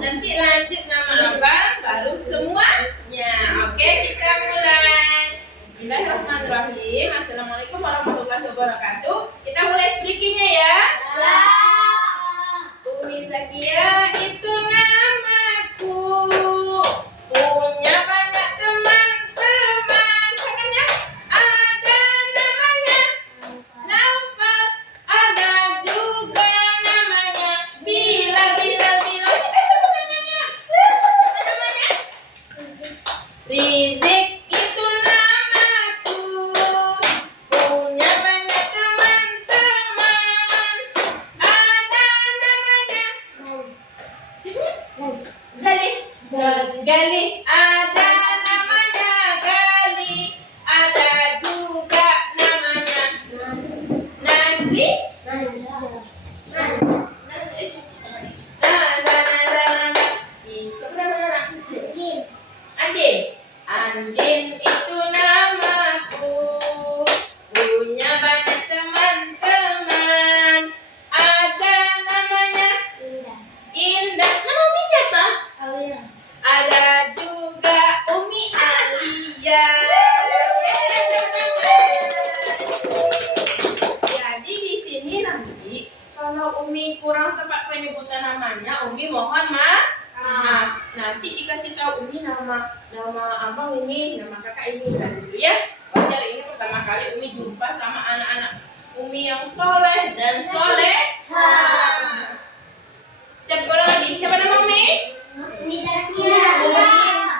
Nanti lanjut nama abang, baru semuanya. Oke, kita mulai. Bismillahirrahmanirrahim. Assalamualaikum warahmatullahi wabarakatuh. Kita mulai speakingnya ya. Umi Zakia itu namaku, punya banyak teman-teman. Tangannya ada namanya Naufal, ada juga namanya Bila. Namanya Rizik itu namaku, punya banyak teman-teman. Ada namanya Gali, ada namanya Gali, ada juga namanya Nasli. Andin itu namaku, punya banyak teman-teman. Ada namanya Indah. Nama Umi siapa? Ada juga Umi Alia. Jadi di sini nanti kalau Umi kurang tepat penyebutan namanya, Umi mohon maaf. Nanti dikasih tahu Umi nama abang ini, nama kakak ini kan dulu ya. Wajar ini pertama kali Umi jumpa sama anak-anak Umi yang soleh dan soleha. Siapa orang lagi? Siapa nama Umi? Umi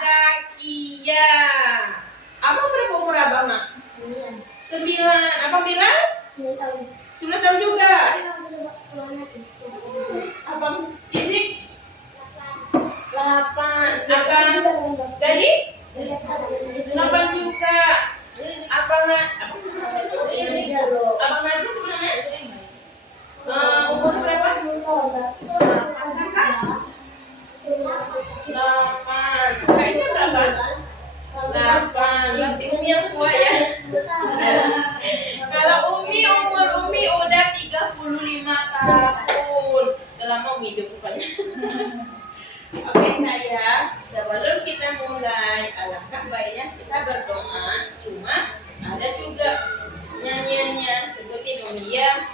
Zakia. Abang berapa umur abang nak? 9. Abang bilang? 9 tahun juga. Abang Izik? 8. Abang Gali? 8 juga. Abang Najib namanya? Umur berapa? 8. Kayaknya berapa? 8. Berarti Umi yang tua ya. Kalau umur Umi udah 35 tahun. Udah lama Umi hidup rupanya. Oke sayang, sebelum kita mulai, alangkah baiknya kita berdoa. Cuma ada juga nyanyiannya, sebutin Umi ya.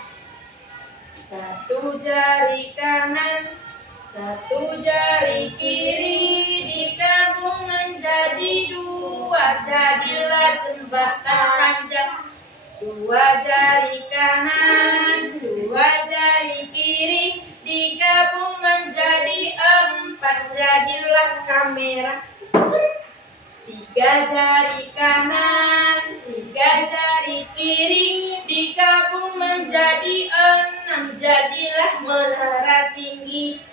Satu jari kanan, satu jari kiri, digabung menjadi 2, jadilah jembatan panjang. 2 jari kanan, 2 jari kiri, digabung menjadi 4, jadilah kamera. 3 jari kanan, 3 jari kiri, digabung menjadi 6, jadilah menara tinggi.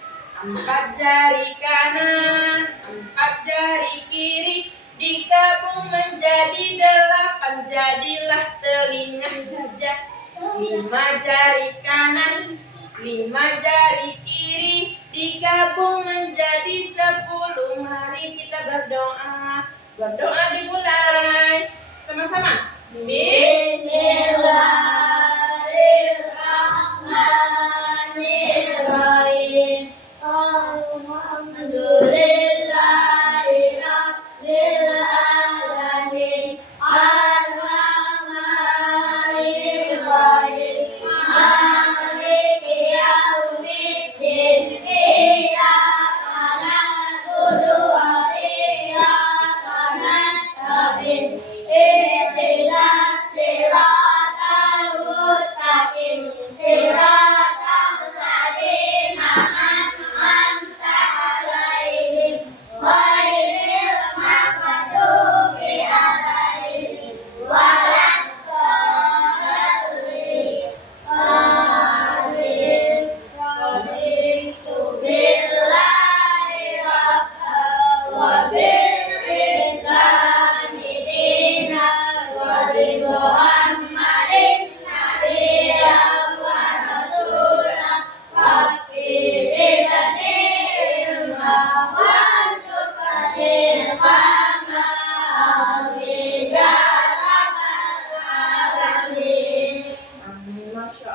4 jari kanan, 4 jari kiri, digabung menjadi 8, jadilah telinga gajah. 5 jari kanan, 5 jari kiri, digabung menjadi 10. Mari kita berdoa. Berdoa dimulai. Sama-sama. Bismillahirrahmanirrahim. Alhamdulillahirabbil alamin. Ar-Rahmanir-Rahim. Maliki yaumiddin. Iyyaka na'budu wa iyyaka nasta'in. Ihdinas siratal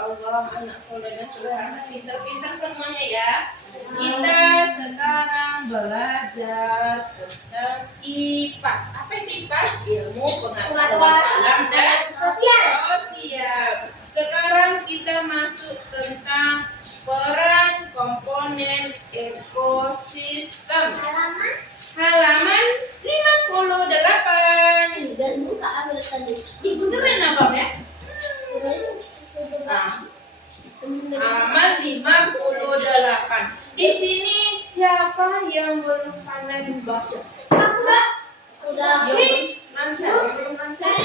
Allah, anak soleh dan soleha, pintar-pintar semuanya ya. Kita sekarang belajar tentang IPAS. Apa itu IPAS? Ilmu pengetahuan alam dan sosial. Sekarang kita masuk tentang peran komponen ekosistem. Halaman 58. Dibenerin abang ya? Halaman 58. Di sini siapa yang belum pandai membaca? Aku udah. Yang belum lancar.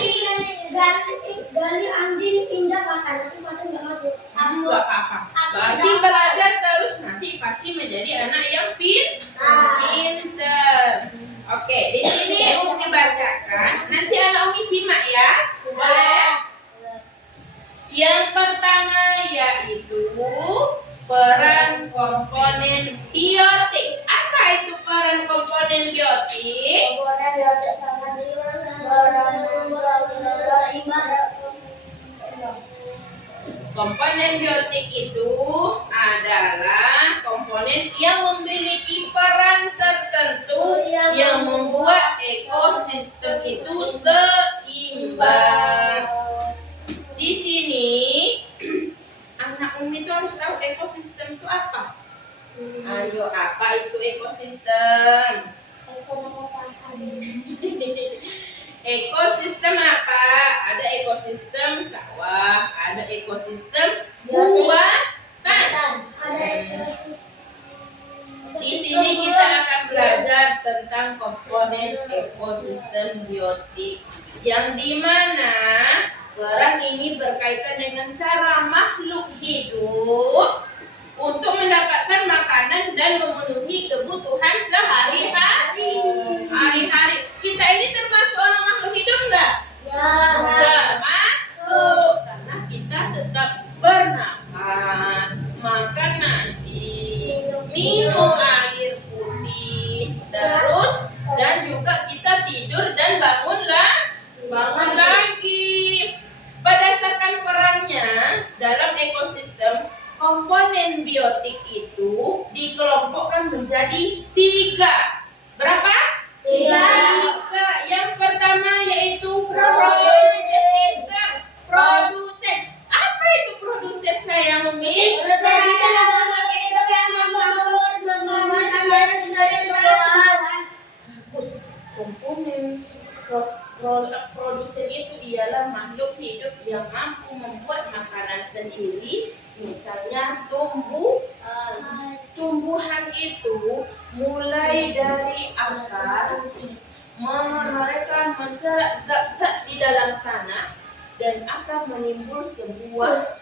Gali Andin Indah Fatan. Aku Fatan nggak masuk. Enggak apa-apa. Berarti belajar terus nanti pasti menjadi anak yang pintar. Oke, di sini Umi bacakan. Nanti anak Umi simak ya. Boleh? Yang pertama yaitu peran komponen biotik. Apa itu peran komponen biotik? Komponen biotik itu adalah komponen yang memiliki peran tertentu yang membuat ekosistem itu seimbang. Di sini anak Umi itu harus tahu ekosistem itu apa. Ayo, apa itu ekosistem? Ekosistem apa? Ada ekosistem sawah, ada ekosistem buatan. Di sini kita akan belajar tentang komponen ekosistem biotik, yang dimana peran ini berkaitan dengan cara makhluk hidup untuk mendapatkan makanan dan memenuhi kebutuhan sehari-hari. Kita ini termasuk orang makhluk hidup enggak? Termasuk, karena kita tetap bernapas, makan nasi, minum air putih, terus dan juga kita tidur dan bangun lagi. Berdasarkan perannya dalam ekosistem, komponen biotik itu dikelompokkan menjadi 3. Berapa? 3. Yang pertama yaitu produsen. Apa itu produsen, sayang Umi? Komponen produsen itu ialah makhluk hidup yang mampu membuat makanan sendiri. Misalnya tumbuhan itu mulai dari akar, mereka menserat zat-zat di dalam tanah dan akan menimbul sebuah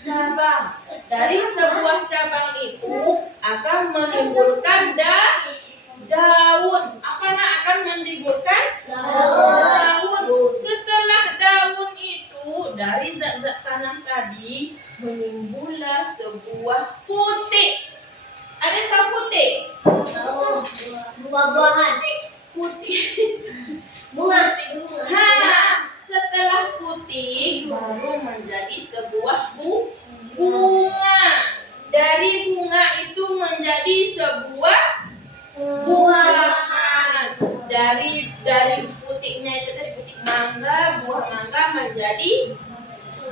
cabang. Dari sebuah cabang itu akan menimbulkan daun. Apa akan menimbulkan? Daun. Setelah daun itu dari zat-zat tanah tadi menimbullah sebuah putik. Ada tahu putik? Buah-buahan. Putik. Bunga. Setelah putik baru menjadi sebuah bunga. Dari bunga itu menjadi sebuah buah-buahan. Dari putiknya itu dari putik mangga, buah mangga menjadi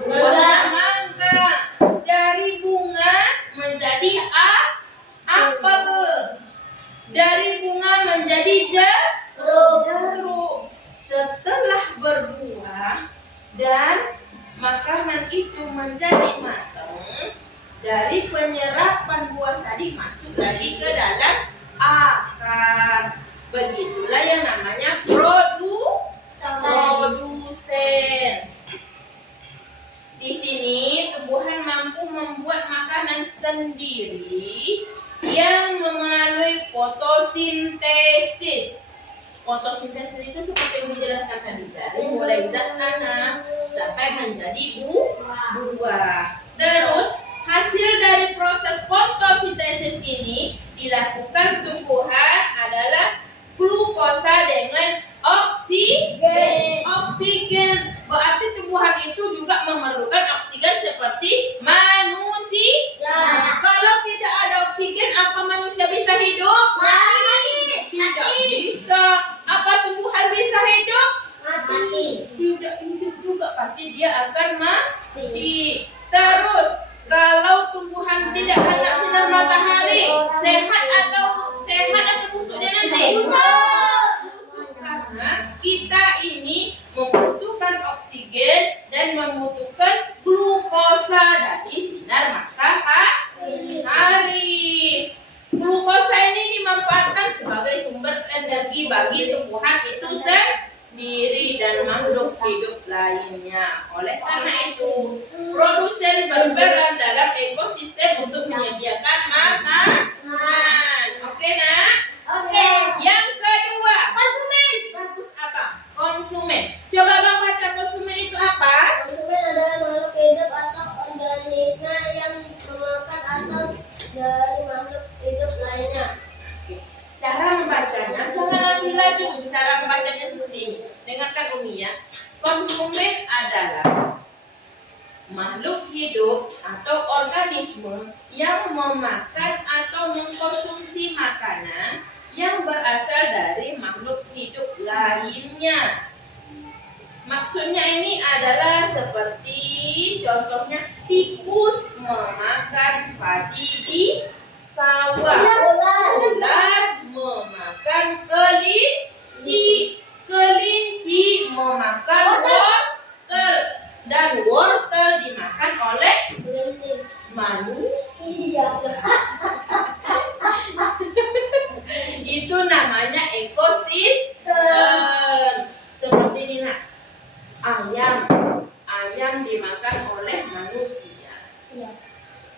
buah mangga. Dari bunga menjadi apel. Dari bunga menjadi jeruk. Setelah berbuah dan makanan itu menjadi matang, dari penyerapan buah tadi masuk lagi ke dalam akar. Begitulah yang namanya produsen. Di sini tumbuhan mampu membuat makanan sendiri yang melalui fotosintesis. Fotosintesis itu seperti yang dijelaskan tadi, dari mulai zat tanah sampai menjadi buah. Terus hasil dari proses fotosintesis ini dilakukan tumbuhan adalah glukosa dengan oksigen. Berarti tumbuhan itu juga memerlukan oksigen seperti akan mati. Terus kalau tumbuhan tidak kena sinar matahari, sehat atau busuk dia nanti? Busuk, karena kita ini membutuhkan oksigen dan membutuhkan glukosa dari sinar matahari. Glukosa ini dimanfaatkan sebagai sumber energi bagi tumbuhan itu sendiri dan makhluk hidup lainnya. Oleh karena itu, produsen berperan dalam ekosistem untuk menyediakan makanan. Oke, nak? Oke. Yang kedua, Konsumen. bagus apa? Konsumen. Coba Bang baca konsumen itu apa? Konsumen adalah makhluk hidup atau organisme yang memakan atau dari makhluk hidup lainnya. Cara membacanya, jangan laju-laju. Cara membacanya seperti ini. Dengarkan Umi ya. Konsumen adalah makhluk hidup atau organisme yang memakan atau mengkonsumsi makanan yang berasal dari makhluk hidup lainnya. Maksudnya ini adalah seperti contohnya tikus memakan padi di sawah. Ular memakan kelinci. Kelinci memakan wortel. Dan wortel dimakan oleh manusia. Itu namanya ekosistem. Seperti ini nak. Ayam dimakan oleh manusia.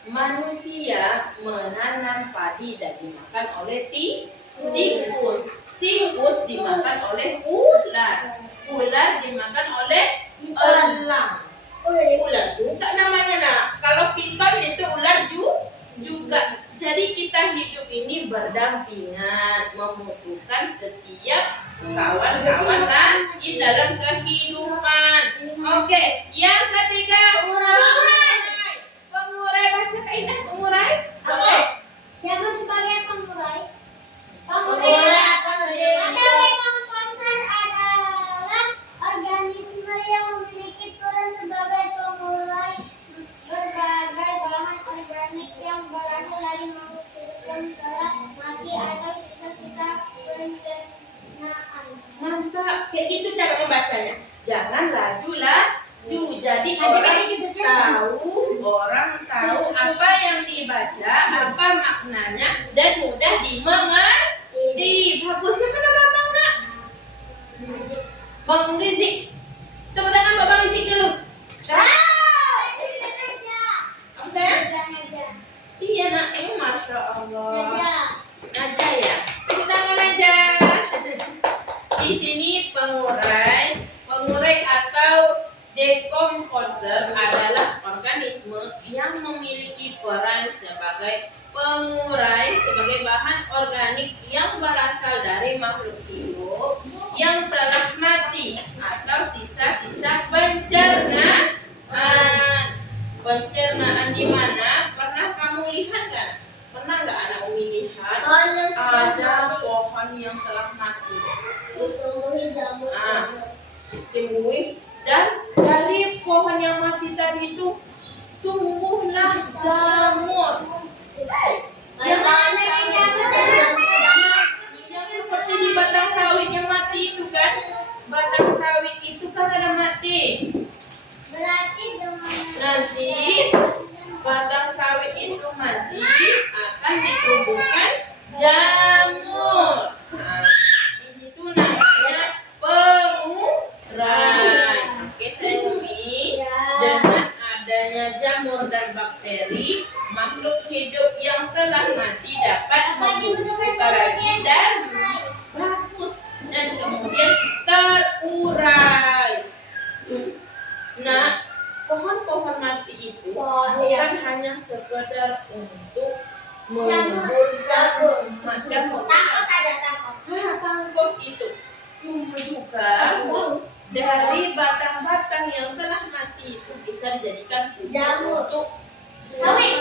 Manusia menanam padi dan dimakan oleh tikus. Tikus dimakan oleh ular. Ular dimakan oleh elang. Ular juga namanya nak. Kalau piton itu ular juga. Jadi kita hidup ini berdampingan, membutuhkan setiap kawan-kawan lain dalam kehidupan. Oke, yang ketiga, pengurai. Pengurai, baca Kak Indah, pengurai. Oke. Siapa sebagai pengurai? Komposer adalah organisme yang memiliki peran sebagai pengurai berbagai bahan organik yang berasal dari makhluk hidup yang telah mati atau sisa-sisa pencernaan. Mantap, kayak gitu cara membacanya. Jangan laju. Jadi orang tahu apa yang dibaca, apa maknanya, dan mudah dimengerti. Bagusnya kenapa Bang nak? Bang Rizik. Tepuk tangan Bang Rizik dulu. Apa saya? Iya nak, Masya Allah. Naja ya. Tepuk tangan aja. Di sini pengurai atau dekomposer adalah organisme yang memiliki peran sebagai pengurai sebagai bahan organik yang berasal dari makhluk hidup yang telah mati atau sisa-sisa pencernaan. Pencernaan di mana? Pernah kamu lihat nggak? Pernah nggak anak Umi lihat? Ada pohon yang telah mati. Tumbuhi dan dari pohon yang mati tadi itu tumbuhlah jamur. Yang seperti di batang sawit yang mati itu kan? Batang sawit itu kan ada mati. Nanti batang sawit itu mati akan ditumbuhkan jamur. Nah, di situ namanya pengurai. Oke, saya Umi. Dengan adanya jamur dan bakteri, makhluk hidup yang telah mati dapat membusuk lagi dan bagus dan kemudian terurai. Nah, pohon-pohon mati itu bukan hanya sekedar untuk menumbuhkan macam tangkos itu juga dari batang-batang yang telah mati itu bisa dijadikan Jamur. untuk Sawit.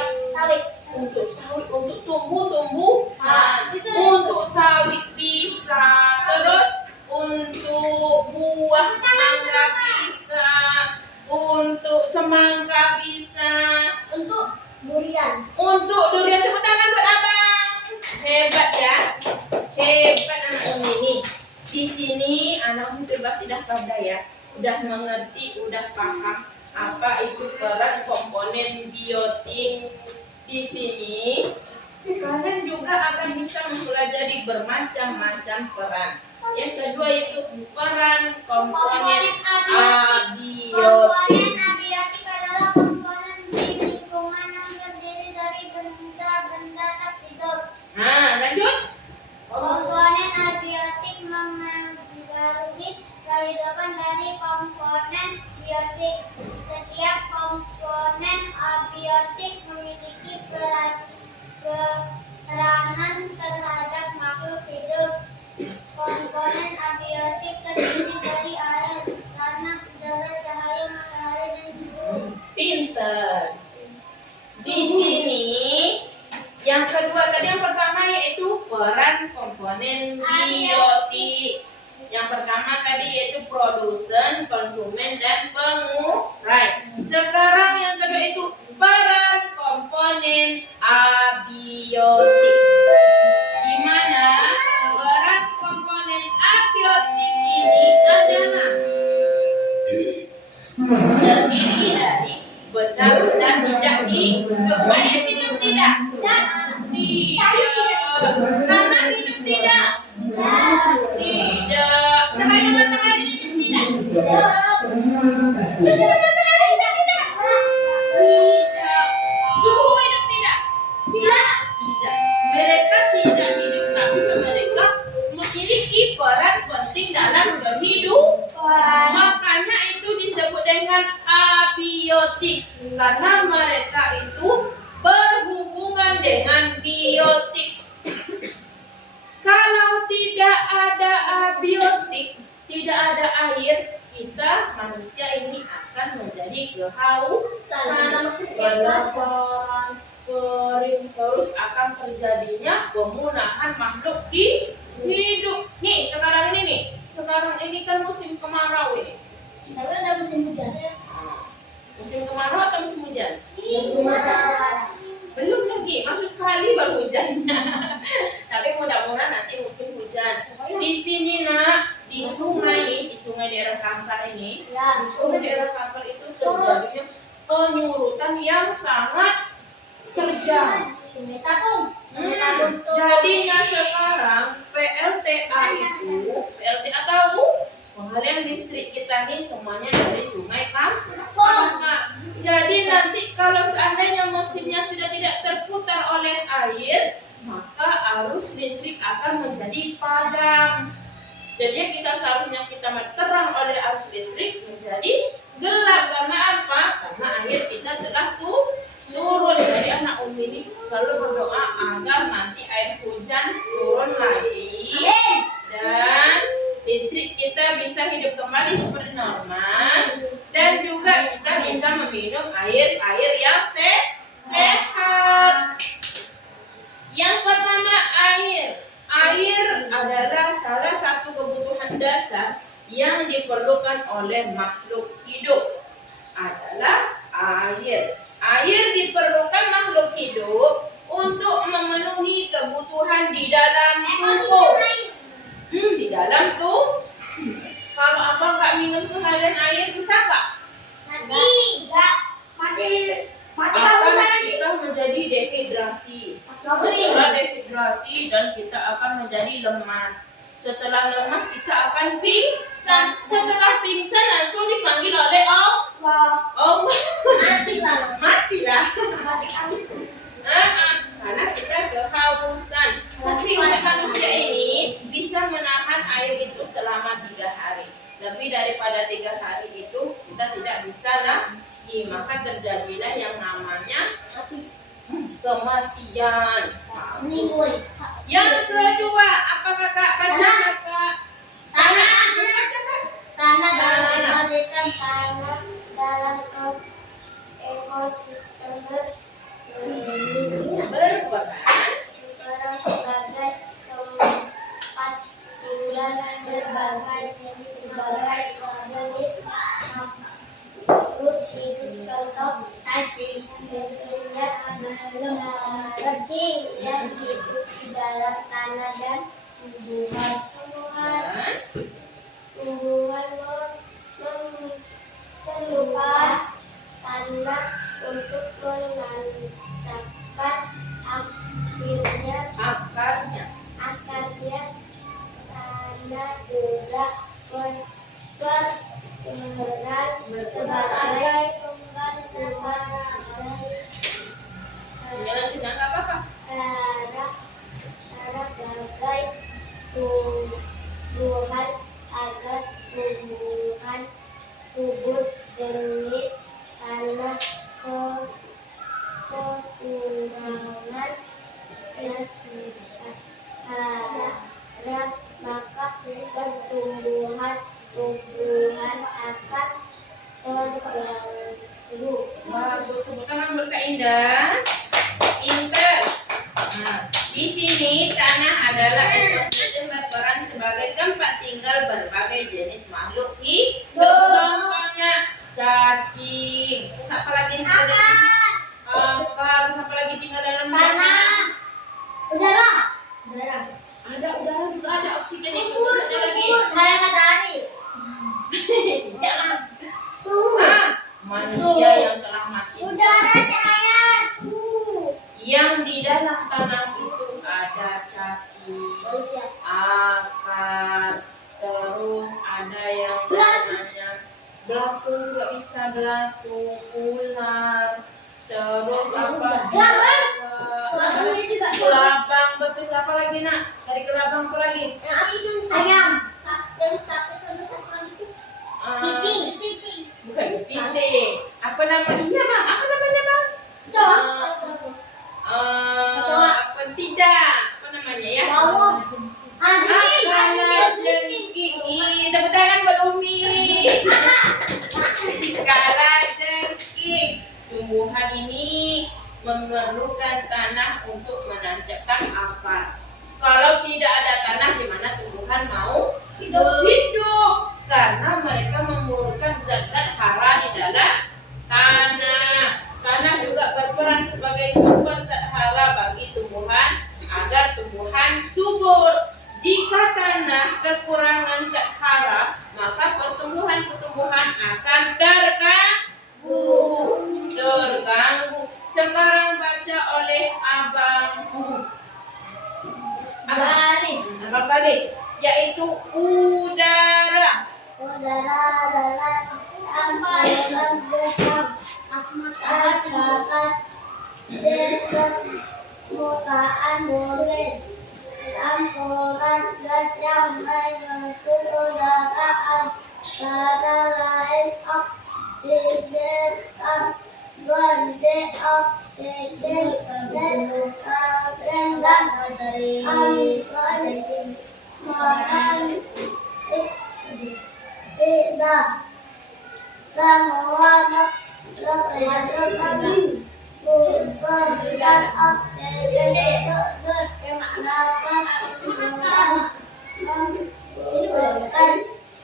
untuk sawit, untuk tumbuh-tumbuhan, untuk sawit bisa, terus untuk buah mangga bisa, Untuk semangka bisa. Untuk durian. Untuk durian, tepuk tangan buat abang. Hebat ya. Hebat anak Umi ini. Di sini anak Umi berbakti dah pada ya. Udah mengerti, udah paham apa itu peran komponen biotik. Di sini kalian juga akan bisa mempelajari bermacam-macam peran. Yang kedua itu peran komponen abiotik. Komponen abiotik adalah komponen di lingkungan yang terdiri dari benda-benda tak hidup. Nah, lanjut. Komponen abiotik memengaruhi kehidupan dari komponen biotik. Setiap komponen abiotik memiliki peranan terhadap makhluk hidup. Komponen abiotik terdiri dari air, tanah, udara, cahaya matahari, dan suhu. Pinter. Di sini yang kedua tadi, yang pertama yaitu peran komponen biotik. Yang pertama tadi yaitu produsen, konsumen, dan pengurai. Sekarang yang kedua itu peran komponen abiotik. Di mana peran komponen abiotik ini adalah terdiri dari benda-benda tidak hidup. Air hidup tidak? Tidak. Tanah hidup tidak? Tidak. Cahaya matahari hidup tidak? Cahaya matahari hidup tidak? Tidak. Suhu hidup tidak? Tidak. Mereka tidak hidup, tapi mereka memiliki peran penting dalam kehidupan. Makanya itu disebut dengan abiotik, karena mereka itu berhubungan dengan biotik. Kalau tidak ada abiotik, tidak ada air, kita manusia ini akan menjadi kehausan, kelaparan, kering, terus akan terjadinya pemunahan makhluk hidup. Nih, sekarang ini kan musim kemarau ini. Tapi ada musim hujan. Musim kemarau atau musim hujan? Musim hujan. Belum lagi, masuk sekali baru hujannya. Tapi mudah-mudahan nanti musim hujan. Di sini nak, di sungai daerah Kampar ini, di sungai daerah Kampar itu terjadinya penyurutan yang sangat terjang. Sungai Tapung. Jadinya sekarang PLTA tahu? Pengalian listrik kita nih semuanya dari sungai Kampar. Jadi nanti kalau seandainya mesinnya sudah tidak terputar oleh air, maka arus listrik akan menjadi padam. Jadi seharusnya kita terang oleh arus listrik menjadi gelap. Karena apa? Karena air kita telah surut. Jadi anak Umi ini selalu berdoa agar nanti air hujan turun lagi dan listrik kita bisa hidup kembali seperti normal, dan juga kita bisa meminum air yang sehat. Yang pertama, air. Air adalah salah satu kebutuhan dasar yang diperlukan oleh makhluk hidup. Adalah air. Air diperlukan makhluk hidup untuk memenuhi kebutuhan di dalam tubuh. Di dalam tuh. Kalau abang nggak minum seharian air, bisa nggak? Akan kita menjadi dehidrasi. Setelah dehidrasi dan kita akan menjadi lemas. Setelah lemas kita akan pingsan. Setelah pingsan langsung dipanggil oleh Allah. Matilah. Karena kita kehausan. Tapi manusia ini bisa menahan air itu selama 3 hari. Lebih daripada 3 hari itu kita tidak bisa lagi, maka terjadilah yang namanya kematian. Yang kedua, apa kakak baca kakak? Tanah dalam ekosistem berperan sebagai tempat tinggal berbagai jenis sebagai organisme kencing yang hidup di dalam tanah dan tumbuhan memerlukan tanah untuk menancapkan akarnya tanah juga berperan sebagai sumber Jalan nggak apa-apa. sebagai tumbuhan agar tumbuhan subur jenis tanah kekurangan harap maka pertumbuhan akan terganggu. Bagus, tepuk tangan buat Kak Indah. Inter. Nah, di sini tanah adalah ekosistem berperan sebagai tempat tinggal berbagai jenis makhluk hidup. Contohnya cacing. Terus apa lagi yang ada? Terus apa lagi tinggal dalam tanah? Udara. Ada udara juga, ada oksigen itu. Subur. Ada lagi. Saya matahari. Jangan. Suhu. Manusia yang telah mati. Udara, cahaya, suhu. Yang di dalam tanah itu ada cacing, akar, terus ada yang namanya belatung juga bisa, belatung, ular, terus apa? Kelabangnya juga. Kelabang, betul. Apa lagi nak? Dari kelabang apa lagi? Ayam. Yang satu sama satu lagi itu. Piting. Bukan kepiting. Apa namanya? Iya bang. Apa namanya bang? Apa tidak? Apa namanya ya? Kalajengking. Tepuk tangan buat Umi. Kalajengking. Tumbuhan ini memerlukan tanah untuk menancapkan akar. Kalau tidak ada tanah, gimana tumbuhan mau hidup? Karena mereka memerlukan zat-zat hara di dalam tanah. Tanah juga berperan sebagai sumber zat hara bagi tumbuhan agar tumbuhan subur. Jika tanah kekurangan zat hara, maka pertumbuhan akan terganggu. Sekarang baca oleh Abang Balik, yaitu udara. Udara adalah campuran gas di permukaan bumi. Campuran gas yang menyusun udara antara lain oksigen, karbon dioksida, nitrogen, dan karbon monoksida. Semua makhluk hidup membutuhkan oksigen untuk bernapas, membutuhkan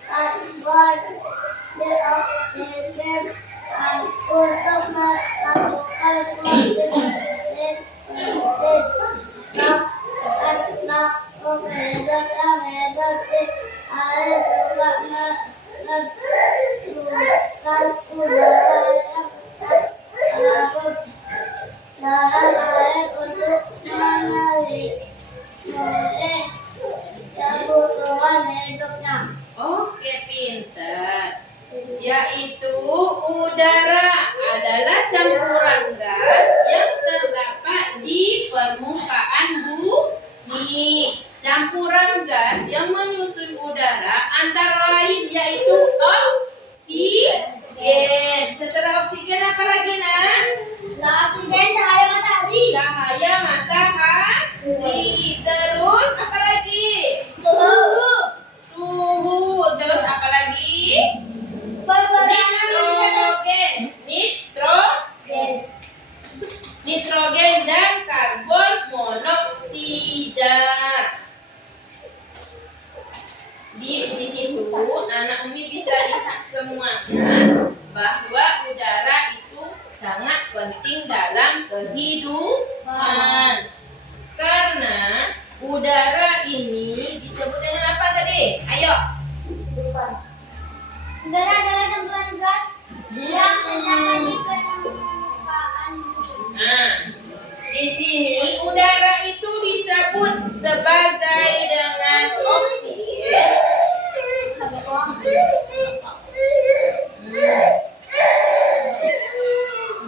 karbon dioksida untuk melakukan fotosintesis. Karena oksigen yang hidup di air juga memerlukan udara yang terlarut dalam air untuk memenuhi kebutuhan hidupnya. Oke, pintar. Yaitu udara adalah campuran gas yang terdapat di permukaan bumi. Campuran gas yang menyusun udara antara lain yaitu oksigen. Setelah oksigen apa lagi nak? Oksigen cahaya matahari. Cahaya matahari. Terus apa lagi? Suhu. Terus apa lagi? Nitrogen dan karbon monoksida. Di situ anak Umi bisa lihat semuanya bahwa udara itu sangat penting dalam kehidupan. Karena udara ini disebut dengan apa tadi? Ayo. Udara adalah campuran gas yang terdapat di permukaan bumi. Nah, di sini udara itu disebut sebagai dengan oksigen.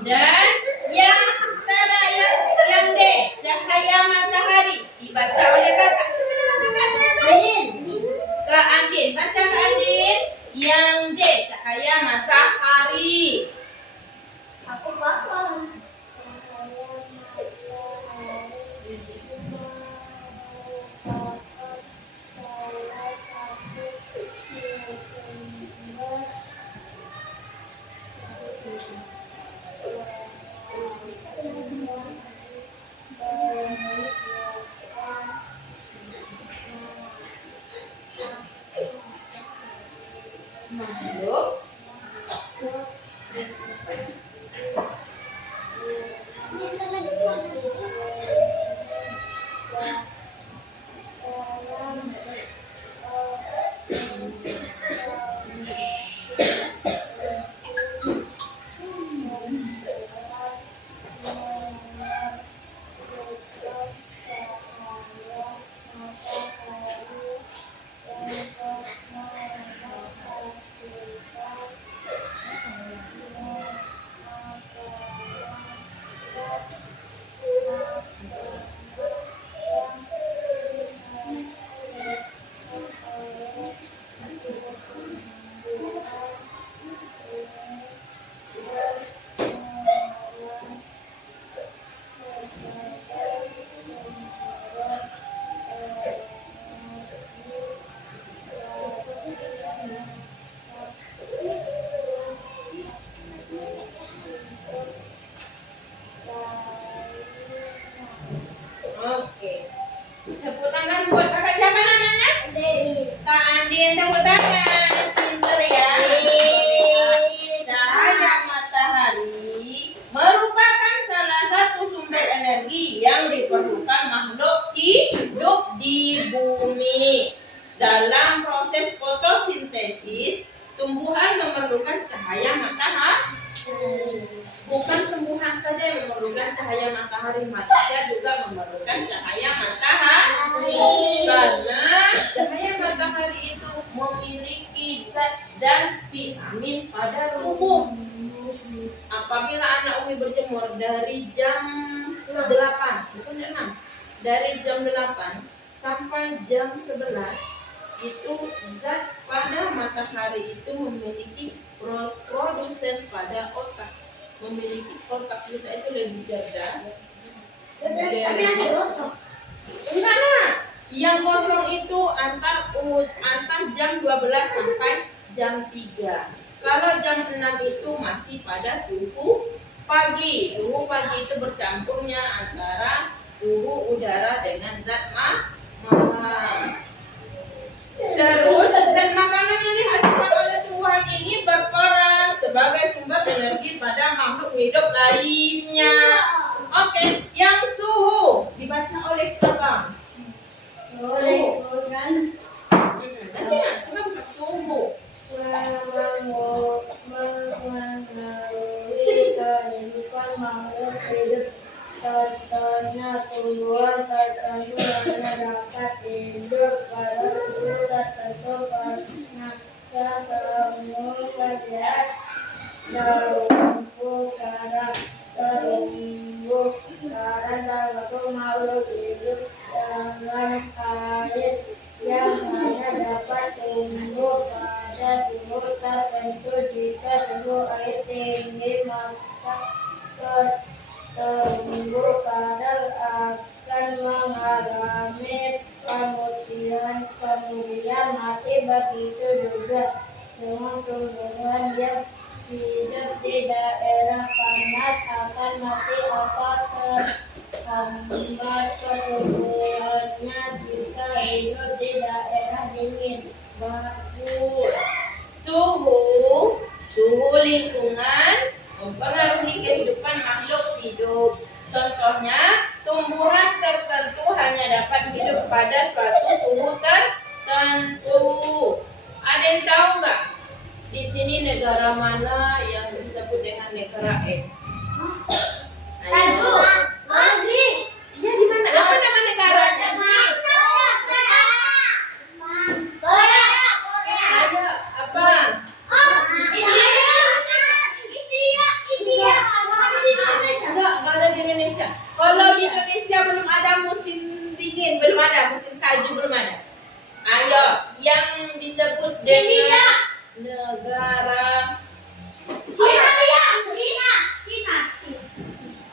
Dan yang antara yang D, cahaya matahari dibaca oleh kakak. Kak Andin, baca Kak Andin. Yang D, cahaya matahari. Aku paham. Makhluk Oke. Tepuk tangan buat kakak siapa namanya? Kak Andin, tepuk tangan. Pinter ya. Cahaya matahari merupakan salah satu sumber energi yang diperlukan makhluk hidup di bumi. Dalam proses fotosintesis, tumbuhan memerlukan cahaya matahari. Bukan tumbuhan saja yang memerlukan cahaya matahari, manusia juga memerlukan cahaya matahari. Karena cahaya matahari itu memiliki zat dan vitamin pada tubuh. Apabila anak Umi berjemur dari jam 8, bukan jam 6, dari jam 8 sampai jam 11, itu zat pada matahari itu memiliki produsen pada otak. Memiliki otak kita itu lebih cerdas. Tapi ada gosok. Enggak lah. Yang kosong itu antar jam 12 sampai jam 3. Kalau jam 6 itu masih pada suhu pagi. Suhu pagi itu bercampurnya antara suhu udara dengan zat malam. Terus zat makanan yang dihasilkan oleh tumbuhan ini berperan sebagai sumber energi pada makhluk hidup lainnya. Oke, yang suhu dibaca oleh abang. Boleh, kan? Baca, sebab suhu. Mengaruhi kehidupan makhluk hidup. Contohnya tumbuhan tertentu yang dapat hidup pada suhu tertentu karena terumbu karang, termasuk makhluk hidup dalam air yang hanya dapat tumbuh pada suhu tertentu. Jika suhu air tinggi, maka terumbu karang akan mengalami pemutihan mati. Begitu juga dengan tumbuhan yang hidup di daerah panas akan mati atau terhambat pertumbuhannya jika hidup di daerah dingin. Bagus. Suhu lingkungan mempengaruhi kehidupan makhluk hidup. Contohnya tumbuhan tertentu hanya dapat hidup pada suatu suhu tertentu. Ada yang tahu nggak? Di sini negara mana yang disebut dengan negara es? Salju. Negeri. Iya, di mana? Apa nama negaranya? Korea. Ada apa? India. Enggak ada di Indonesia. Kalau di Indonesia belum ada musim dingin, belum ada musim salju, belum ada. Ayo, yang disebut dengan negara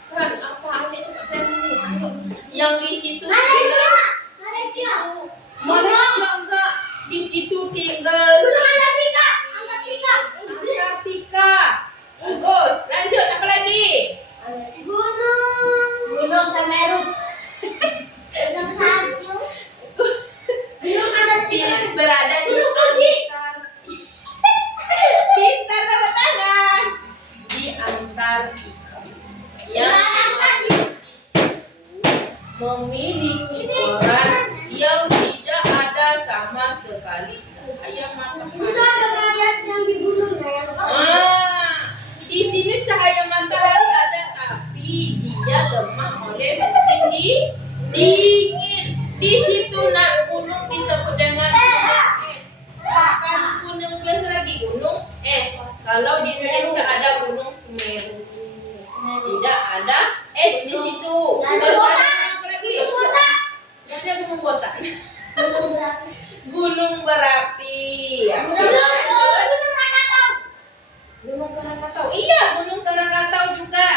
kan apa? Ayo cepat saya ini. Ayo. Yang di situ Malaysia. Malaysia enggak. Di situ tinggal Antartika. Bagus. Lanjut apa lagi? Gunung Semeru. Gunung salju. Gunung Antartika. Berada di Gunung Fuji. Pintar, tepuk tangan. Di Antartika. Yang memiliki koran yang tidak ada sama sekali cahaya Di situ matahari. ada mayat yang dibunuhnya ya. Di sini cahaya matahari ada, tapi dia lemah oleh musim dingin. Di situ nak gunung disebut dengan gunung es. Bukan gunung biasa lagi, gunung es. Kalau di Indonesia ada gunung Semeru, tidak ada es di situ. Terus ada apa lagi? Ada gunung Botan. Gunung berapi. Ya. Gunung Krakatau. Iya, Gunung Krakatau juga.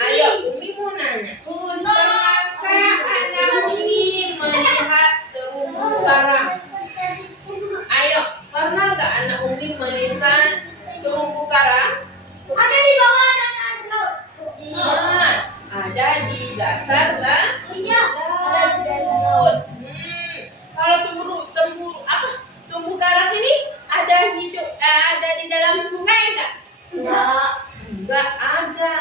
Ayo, Umi mau nanya. Kenapa anak Umi melihat terumbu karang? Ayo, pernah nggak anak Umi melihat terumbu karang? Ada di bawah dasar laut. Ada di dasar Iya, ada di dasar laut. laut. Kalau terumbu karang ini ada hidup, ada di dalam sungai nggak? Enggak. Enggak ada.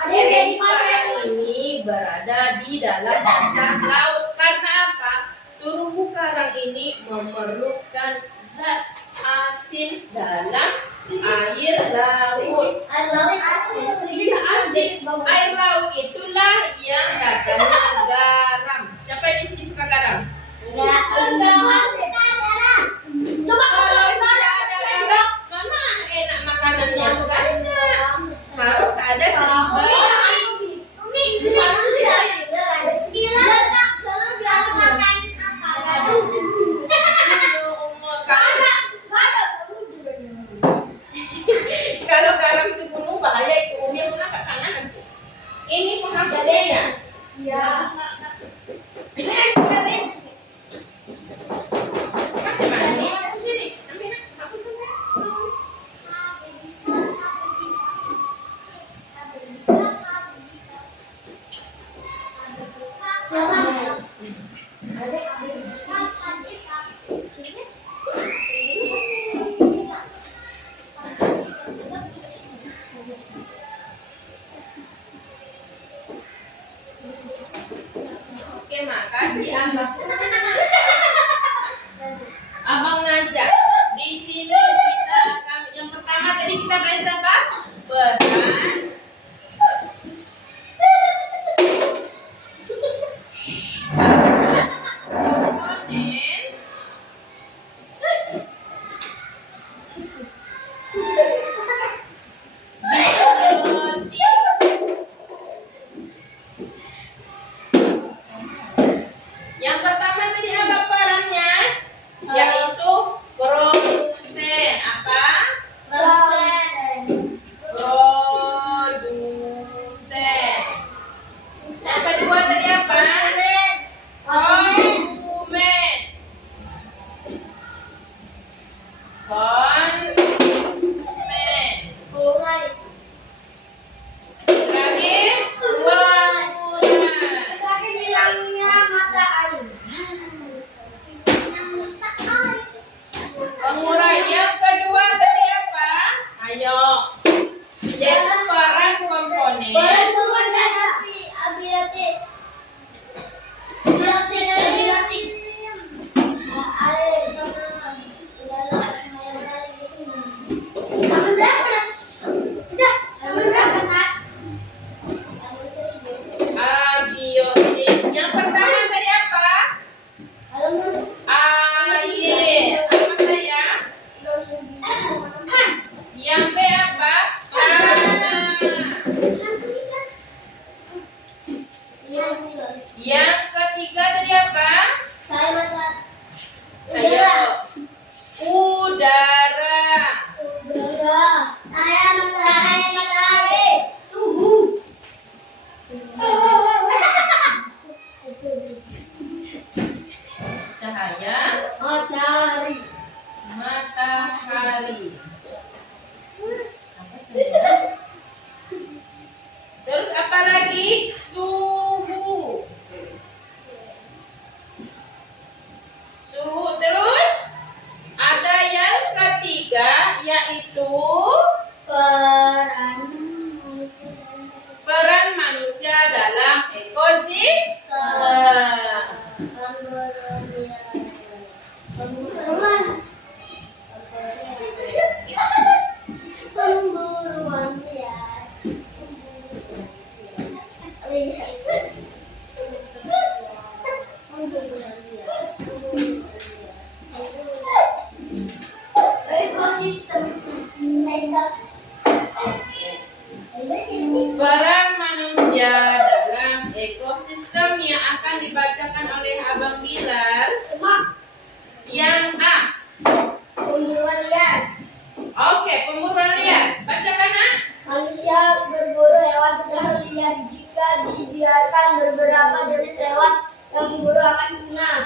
Ada yang di mana? Karang ini berada di dalam dasar laut. Karena apa? Terumbu karang ini memerlukan zat asin dalam air laut. Iya, asin. Air laut itulah yang datangnya garam. Siapa yang di sini suka garam? Kalau tidak ada garam, mana enak makanannya? Banyak. Harus ada seimbang. Kalau garam segunung bahaya itu, Umi yang angkat tangan nanti. Ini penghapusnya ya. Macam mana? Sini, ambil nak, hapuskan saya. Oke, makasih Abang. Abang Najak. Di sini kita yang pertama tadi kita belajar apa? Peran. Komponen. Yang pertama tadi apa perannya? Yaitu produsen. Apa? Produsen. peran manusia dalam ekosistem. Pemburuan liar. Ekosistem. Peran manusia dalam ekosistem yang akan dibacakan oleh Abang Bilal. Yang A. Pemburuan liar. Oke, pemburuan liar. Bacakan A. Manusia berburu hewan secara liar. Jika dibiarkan, beberapa jenis hewan yang diburu akan punah,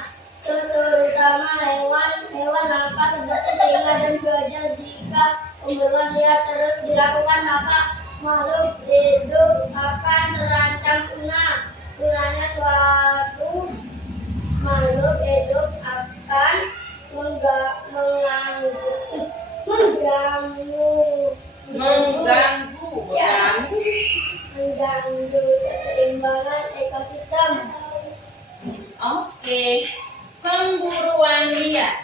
terutama hewan langka seperti singa dan gajah. Jika pemburuan liar terus dilakukan, maka makhluk hidup akan terancam punah. Punahnya suatu makhluk hidup akan mengganggu keseimbangan ekosistem. Oke, pemburuan liar.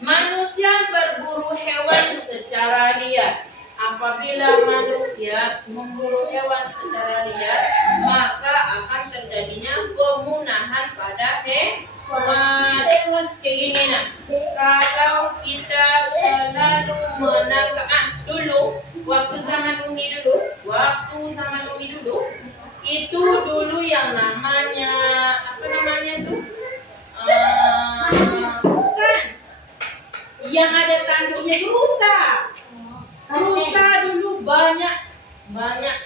Manusia berburu hewan secara liar. Apabila manusia memburu hewan secara liar, maka akan terjadinya pemunahan pada hewan. Kayak gini nah. Kalau kita selalu menangkap dulu, waktu zaman Umi dulu, itu dulu yang namanya apa namanya tuh? Bukan. Yang ada tanduknya itu rusa. Rusa dulu banyak banget.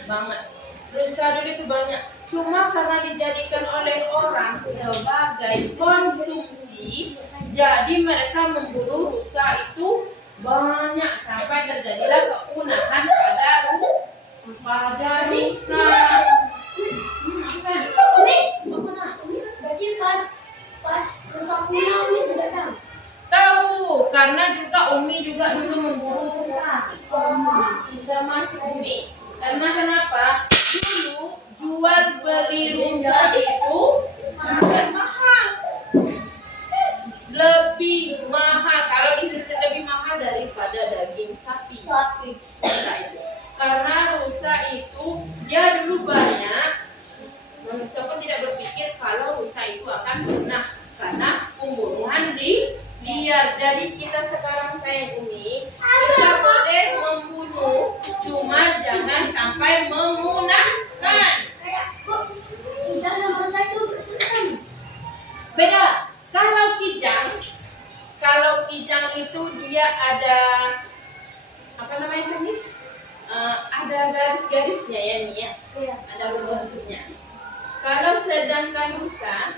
Rusa dulu itu banyak. Cuma karena dijadikan oleh orang sebagai konsumsi, jadi mereka memburu rusa itu banyak sampai terjadilah kepunahan pada rusa. Berarti pas rusak punah Umi juga tahu. Tahu, karena juga Umi juga dulu memburu rusa. Termasuk Umi. Karena kenapa? Dulu jual beli rusa itu sangat mahal. Lebih mahal, kalau dilihat lebih mahal daripada daging sapi. Rusa itu. Karena rusa itu dia dulu banyak. Manusia pun tidak berpikir kalau rusa itu akan punah karena pembunuhan liar. Jadi kita sekarang sayang Umi, kita boleh membunuh, cuma jangan sampai memunahkan. Kijang yang rusak itu Beda. Kalau kijang itu dia ada apa namanya tadi? Ada garis-garisnya ya Nia. Ada bentuknya. Kalau sedangkan rusa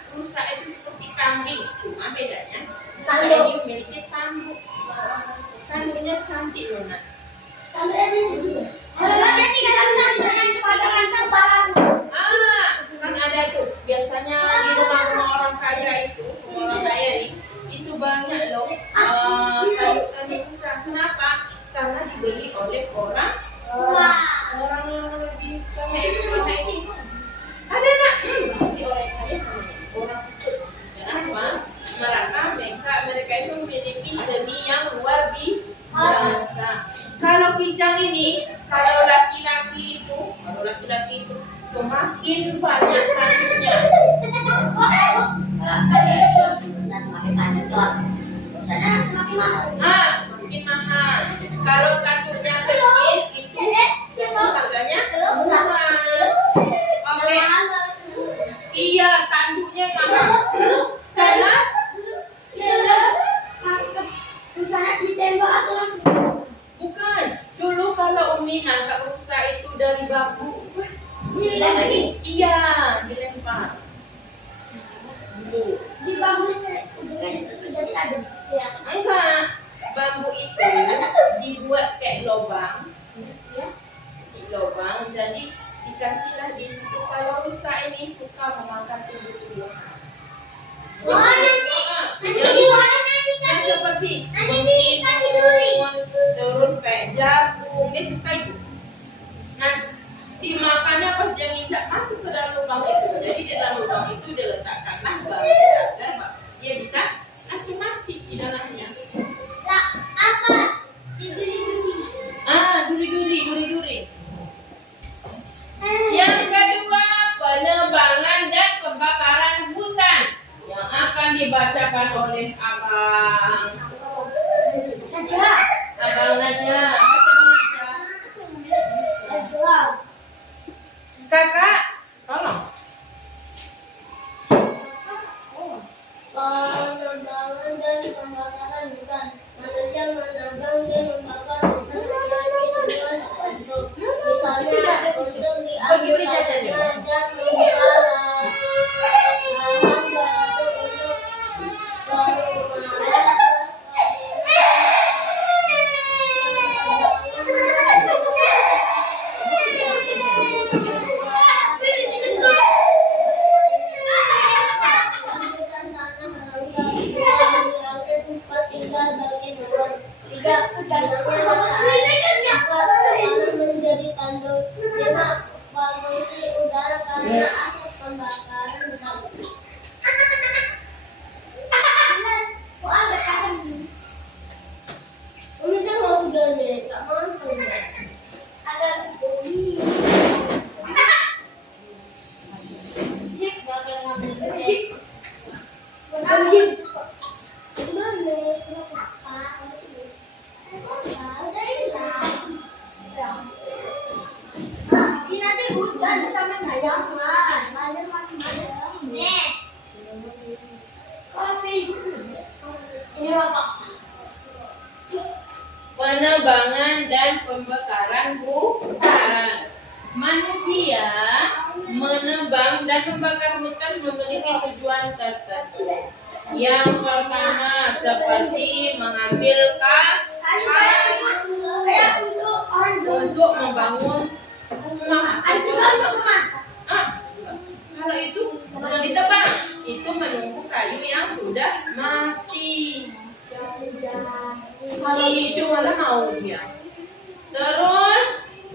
itu seperti kambing, cuma bedanya rusa ini memiliki tanduk. Tanduknya cantik loh nak. Kan ada tuh biasanya di rumah-rumah orang kaya itu banyak loh tanduk rusa. Kenapa? Karena dibeli oleh orang yang lebih kaya itu. Ada nak, di orang kaya orang suku. Kenapa? Mereka itu memiliki seni yang luar biasa. Kalau kijang ini, kalau laki-laki itu semakin banyak tanduknya. Semakin mahal. Kalau tanduknya kecil itu harganya murah. Oke. Iya, tanduknya mahal. Karena bukan. Dulu kalau Umi nangkap rusa itu dari bambu. Iya, dilempar. Di bambu ujungnya jadi adem. Enggak. Bambu itu dibuat kayak lubang. Jadi dikasihlah di situ. Kalau rusa ini suka memakan tumbuh-tumbuhan. Nanti gimana nanti Yang seperti kasih duri. terus kayak jagung, dia suka itu. Nah, dimakannya pas dia nginjak masuk ke dalam lubang itu. Jadi di dalam lubang itu dia letakkanlah batu agar dia bisa langsung mati di dalamnya. Lah, apa? Duri-duri. Duri-duri. Yang kedua, penebangan dan pembakaran hutan yang akan dibacakan oleh Abang Najwa. Najwa. Najwa. Kakak, tolong. Penebangan dan pembakaran hutan. Manusia menebang dan membakar hutan menjadi tujuan tertentu. Misalnya untuk diambil kayu dan membuat lahan baru untuk perumahan. Menjadi tanduk polusi udara karena asap pembakaran hutan. Kok ada kan? Umi kan mau segala, tak mampu. Ada bumi. Sip, bagian ngambil besi. Anjing. Gimana? Kenapa? Udah hilang. Ini nanti hujan sama nayangan. Malam makin malam. Nih. Kopi. Ini rokok. Penebangan dan pembakaran hutan. Manusia menebang dan membakar hutan memiliki tujuan tertentu. Yang pertama seperti mengambil kayu untuk membangun rumah. Kalau itu bukan ditebang, itu menunggu kayu yang sudah mati. Kalau itu malah mau dia. Terus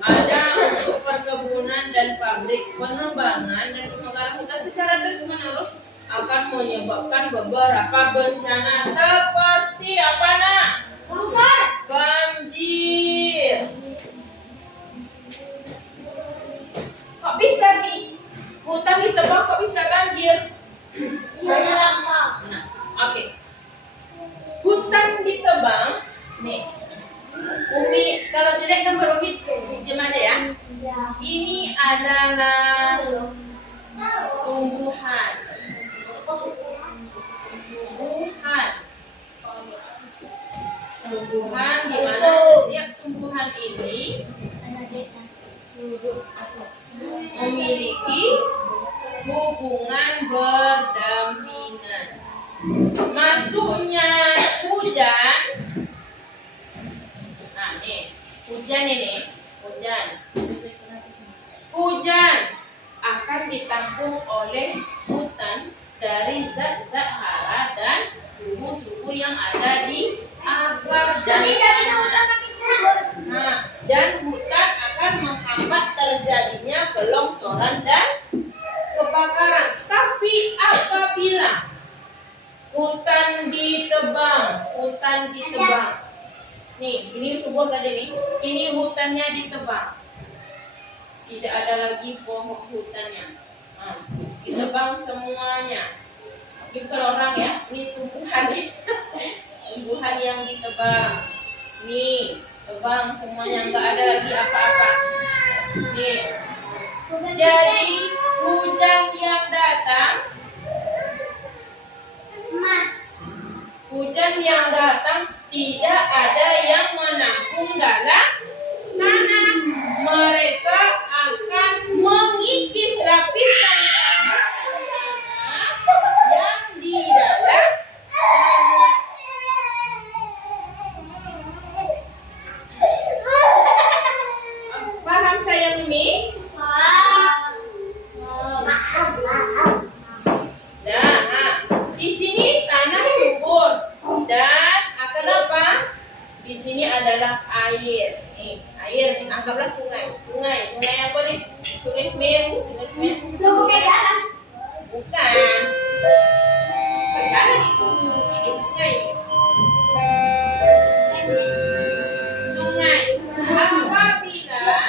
ada untuk perkebunan dan pabrik. Penebangan dan pembakaran hutan secara terus-menerus akan menyebabkan beberapa bencana seperti apa nak? Banjir. Kok bisa Mi? Hutan ditebang kok bisa banjir? Nah, oke. Hutan ditebang, nih. Umi, kalau tidak gambar Umi pinjam aja ya. Ini adalah tumbuhan. Tumbuhan di mana setiap tumbuhan ini memiliki hubungan berdampingan. Masuknya hujan, nah nih, hujan ini, hujan akan ditampung oleh hutan dari zat-zat hara dan suhu-suhu yang ada di akar dan tanah. Nah, dan hutan akan menghambat terjadinya kelongsoran dan kebakaran. Tapi apabila hutan ditebang, nih, ini subur tadi nih, ini hutannya ditebang, tidak ada lagi pohon hutannya. Nah, ditebang semuanya. Ini bukan orang ya, ini tumbuhan nih. Tumbuhan yang ditebang. Nih, tebang semuanya, nggak ada lagi apa-apa. Nih. Jadi hujan yang datang, tidak ada yang menampung dalam tanah. Mereka akan mengikis lapisan yang di dalam tanah. Paham sayang Mi? Nah, di sini tanah subur dan air. Nih, air nih, anggaplah sungai. Sungai apa nih? Sungai Semeru. Sungai dalam. Bukan. Jalan itu. Ini sungai nih. Sungai. Apabila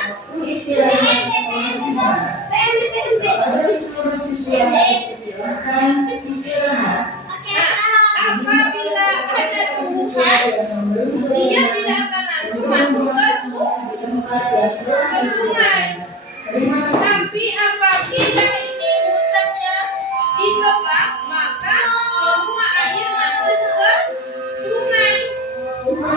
apabila ada tumbuhan, dia tidak akan langsung masuk ke sungai. Tapi apabila ini hutannya dikebak, maka semua air masuk ke sungai.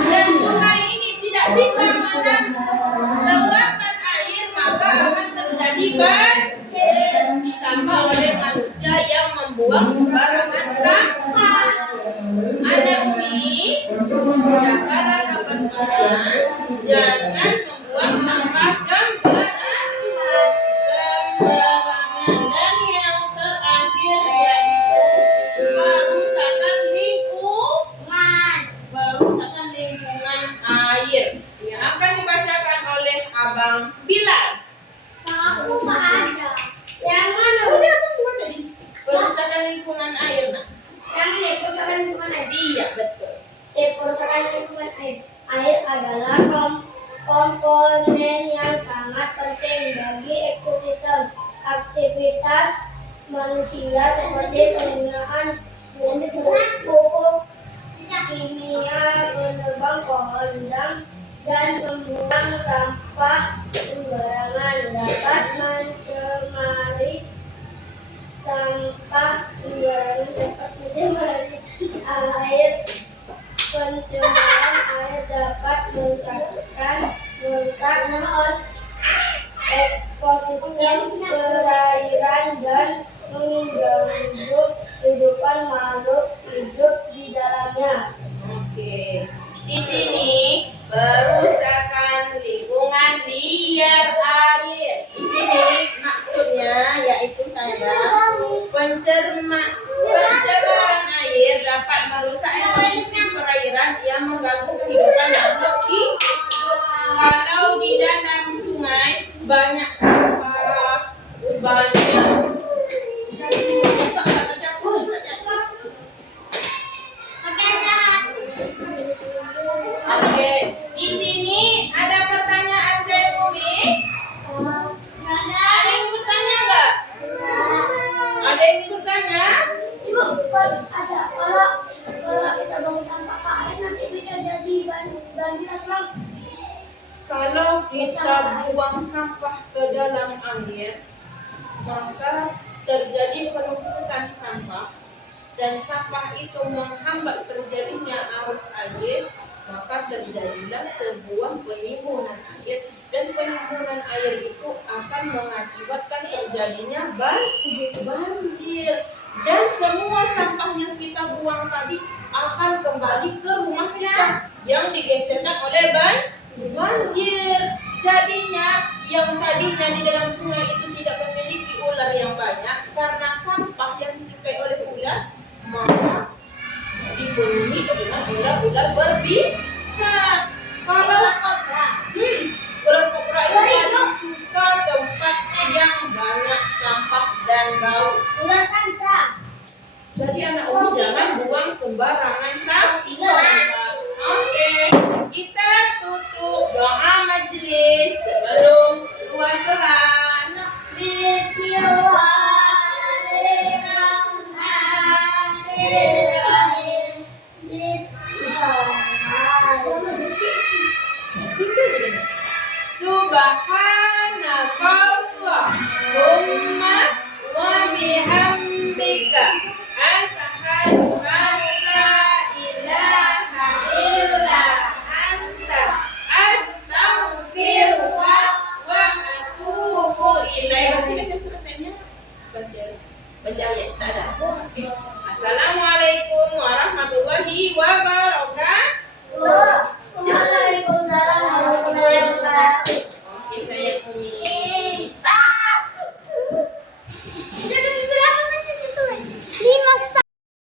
Dan sungai ini tidak bisa menampung luapan air, maka akan terjadi banjir, ditambah oleh manusia yang membuang sembarangan sampah. Anak Umi, jagalah kebersihan, jangan membuang sampah sembarangan. Dan yang terakhir yaitu merusakan lingkungan air. Yang akan dibacakan oleh Abang Bilal. Aku nggak ada. Yang mana? Udah Abang buat tadi. Merusakan lingkungan air, nak. Yang ini perusahaan lingkungan air. Iya, betul. Perusahaan lingkungan air. Air adalah komponen yang sangat penting bagi ekosistem. Aktivitas manusia seperti penggunaan pupuk kimia, menebang pohon dan membuang sampah sembarangan dapat mencemari air. Pencemaran air dapat merusak ekosistem perairan dan mengganggu kehidupan makhluk hidup di dalamnya. Oke. Di sini merusakan lingkungan liar air. Di sini maksudnya yaitu pencemaran air dapat merusak ekosistem perairan yang mengganggu kehidupan makhluk hidup. Kalau di dalam sungai banyak sampah, banyak Oke, di sini ada pertanyaan saya Umi. Ada yang bertanya nggak? Ada yang bertanya? Ibu, ada kalau kita buang sampah ke air nanti bisa jadi banjir atau Kalau kita buang sampah ke dalam air, maka terjadi penumpukan sampah dan sampah itu menghambat terjadinya arus air, maka terjadilah sebuah penimbunan air dan penimbunan air itu akan mengakibatkan terjadinya banjir dan semua sampah yang kita buang tadi akan kembali ke rumah kita yang digeserkan oleh banjir. Jadinya yang tadinya di dalam sungai itu tidak memiliki ular yang banyak karena sampah yang disukai oleh ular, maka dipenuhi dengan ular-ular berbisa. Kalau ular kobra itu paling suka tempat yang banyak sampah dan bau. ular sanca? Jadi anak Umi jangan buang sembarangan sampah. Oke, kita tutup doa majelis sebelum keluar kelas. Subhanakallahumma wa bihamdika asyhadu an la ilaha illa anta astaghfiruka wa atubu ilaik. Kita selesainya baca ayat. Tak ada. Assalamualaikum warahmatullahi wabarakatuh.